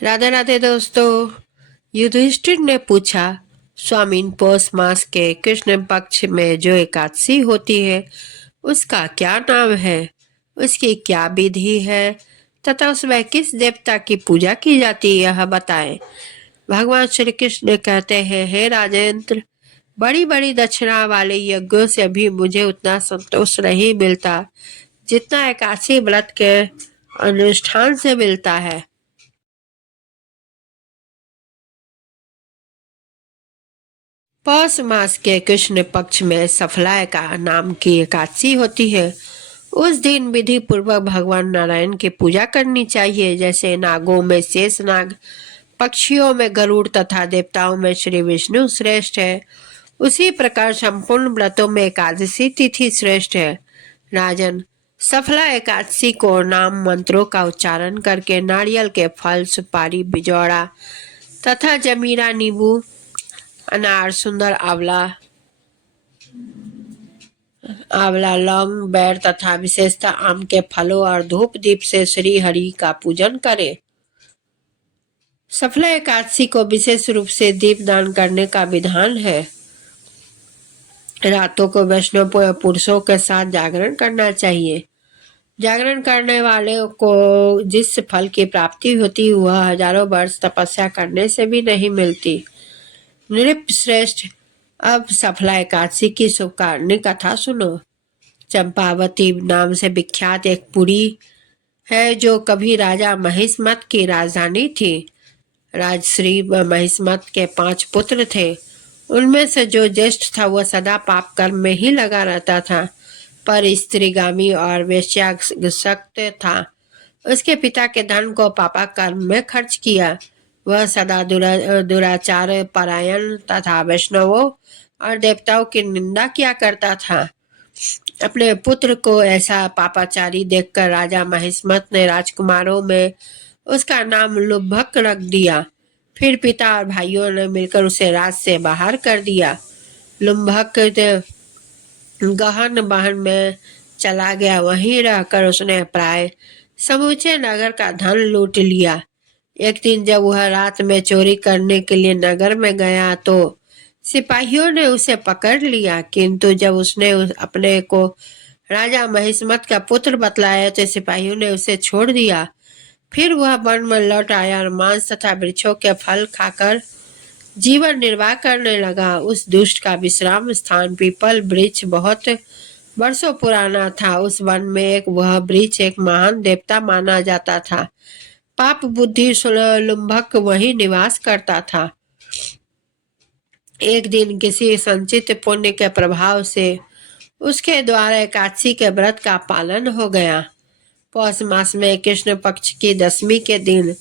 राधे राधे दोस्तों। युधिष्ठिर ने पूछा, स्वामीन, पौष मास के कृष्ण पक्ष में जो एकादशी होती है उसका क्या नाम है, उसकी क्या विधि है तथा उसमें किस देवता की पूजा की जाती है, यह बताएं। भगवान श्री कृष्ण कहते हैं, हे राजेंद्र, बड़ी बड़ी दक्षिणा वाले यज्ञों से भी मुझे उतना संतोष नहीं मिलता जितना एकादशी व्रत के अनुष्ठान से मिलता है। पौष मास के कृष्ण पक्ष में सफला का नाम की एकादशी होती है। उस दिन विधि पूर्वक भगवान नारायण की पूजा करनी चाहिए। जैसे नागों में शेष नाग, पक्षियों में गरुड़ तथा देवताओं में श्री विष्णु श्रेष्ठ है, उसी प्रकार संपूर्ण व्रतों में एकादशी तिथि श्रेष्ठ है। राजन, सफला एकादशी को नाम मंत्रों का उच्चारण करके नारियल के फल, सुपारी, बिजौड़ा तथा जमीरा, नींबू, अनार, सुंदर आंवला, लौंग, बैर तथा विशेषतः आम के फलों और धूप दीप से श्री हरि का पूजन करें। सफला एकादशी को विशेष रूप से दीप दान करने का विधान है। रातों को वैष्णव पुरुषों के साथ जागरण करना चाहिए। जागरण करने वाले को जिस फल की प्राप्ति होती वह हजारों वर्ष तपस्या करने से भी नहीं मिलती। नृप श्रेष्ठ, अब सफला एकादशी की शुभकारिणी कथा सुनो। चंपावती नाम से विख्यात एक पुरी है जो कभी राजा महिष्मत की राजधानी थी। राजश्री महिष्मत के 5 पुत्र थे। उनमें से जो ज्येष्ठ था वह सदा पाप कर्म में ही लगा रहता था, पर स्त्रीगामी और वेश्यासक्त था। उसके पिता के धन को पापा कर्म में खर्च किया। वह सदा दुराचार परायण तथा वैष्णवों और देवताओं की निंदा किया करता था। अपने पुत्र को ऐसा पापाचारी देखकर राजा महिष्मत ने राजकुमारों में उसका नाम लुब्भक रख दिया। फिर पिता और भाइयों ने मिलकर उसे राज से बाहर कर दिया। लुब्भक गहन बहन में चला गया। वहीं रहकर उसने प्राय समूचे नगर का धन लूट लिया। एक दिन जब वह रात में चोरी करने के लिए नगर में गया तो सिपाहियों ने उसे पकड़ लिया, किंतु जब उसने अपने को राजा महिष्मत का पुत्र बतलाया तो सिपाहियों ने उसे छोड़ दिया। फिर वह वन में लौट आया और मांस तथा वृक्षों के फल खाकर जीवन निर्वाह करने लगा। उस दुष्ट का विश्राम स्थान पीपल वृक्ष बहुत वर्षों पुराना था। उस वन में वह वृक्ष एक महान देवता माना जाता था। पाप बुद्धि लुम्भक वही निवास करता था। एक दिन किसी संचित पुण्य के प्रभाव से उसके द्वारा एकादशी के व्रत का पालन हो गया। पौष मास में कृष्ण पक्ष की 10वीं के दिन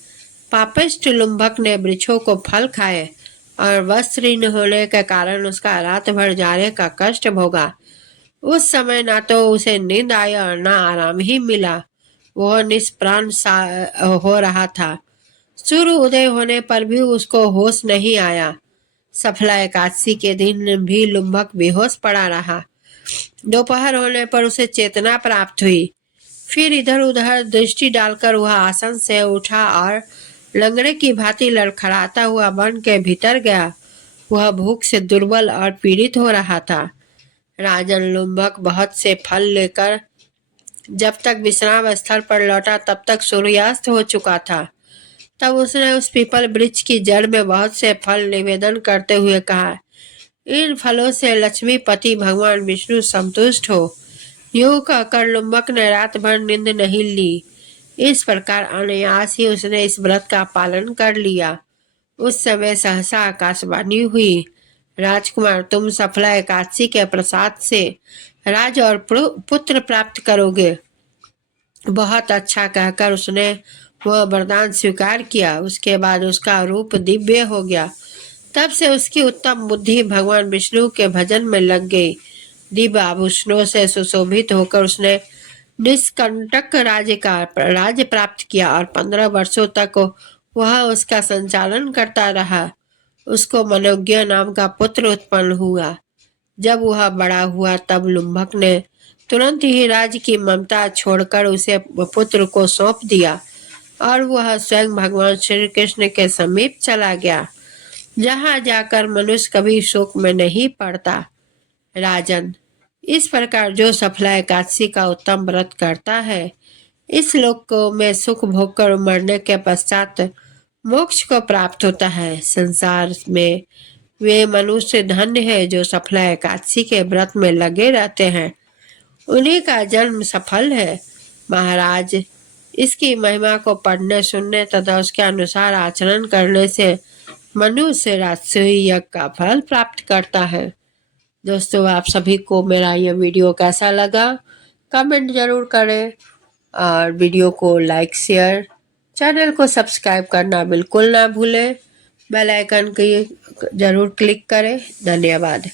पापिष्ट लुम्भक ने वृक्षों को फल खाए और वस्त्रहीन होने के कारण उसका रात भर जाने का कष्ट भोगा। उस समय ना तो उसे नींद आई और ना आराम ही मिला। वह निष्प्राण सा हो रहा था। सूर्य उदय होने पर भी उसको होश नहीं आया। सफला एकादशी के दिन भी लुम्भक बेहोश पड़ा रहा। दोपहर होने पर उसे चेतना प्राप्त हुई। फिर इधर उधर दृष्टि डालकर वह आसन से उठा और लंगड़े की भांति लड़खड़ाता हुआ वन के भीतर गया। वह भूख से दुर्बल और पीड़ित हो रहा था। राजन लुम्भक बहुत से फल लेकर जब तक विश्राम स्थल पर लौटा तब तक सूर्यास्त हो चुका था। तब उसने उस पीपल वृक्ष की जड़ में बहुत से फल निवेदन करते हुए कहा, इन फलों से लक्ष्मीपति भगवान विष्णु संतुष्ट हो। यूं कहकर लुम्बक ने रात भर नींद नहीं ली। इस प्रकार अनायास ही उसने इस व्रत का पालन कर लिया। उस समय सहसा आकाशवाणी हुई, राजकुमार, तुम सफला एकादशी के प्रसाद से राज और पुत्र प्राप्त करोगे। बहुत अच्छा कहकर उसने वह वरदान स्वीकार किया। उसके बाद उसका रूप दिव्य हो गया। तब से उसकी उत्तम बुद्धि भगवान विष्णु के भजन में लग गई। दिव्य आभूषणों से सुशोभित होकर उसने निष्कंटक राज्य प्राप्त किया और 15 वर्षों तक वह उसका संचालन करता रहा। उसको मनोज्ञ नाम का पुत्र उत्पन्न हुआ। जब वह बड़ा हुआ तब लुम्भक ने तुरंत ही राज्य की ममता छोड़कर उसे पुत्र को सौंप दिया। और वह स्वयं भगवान श्री कृष्ण के समीप चला गया, जहां जाकर मनुष्य कभी शोक में नहीं पड़ता। राजन, इस प्रकार जो सफला एकादशी का उत्तम व्रत करता है, इस लोक को में सुख भोगकर मरने के पश्चात मोक्ष को प्राप्त होता है। संसार में वे मनुष्य धन्य है जो सफला एकादशी के व्रत में लगे रहते हैं, उन्हीं का जन्म सफल है। महाराज, इसकी महिमा को पढ़ने, सुनने तथा उसके अनुसार आचरण करने से मनुष्य राजसूय यज्ञ का फल प्राप्त करता है। दोस्तों, आप सभी को मेरा ये वीडियो कैसा लगा कमेंट जरूर करें और वीडियो को लाइक शेयर, चैनल को सब्सक्राइब करना बिल्कुल ना भूलें। बेल आइकन की जरूर क्लिक करें। धन्यवाद।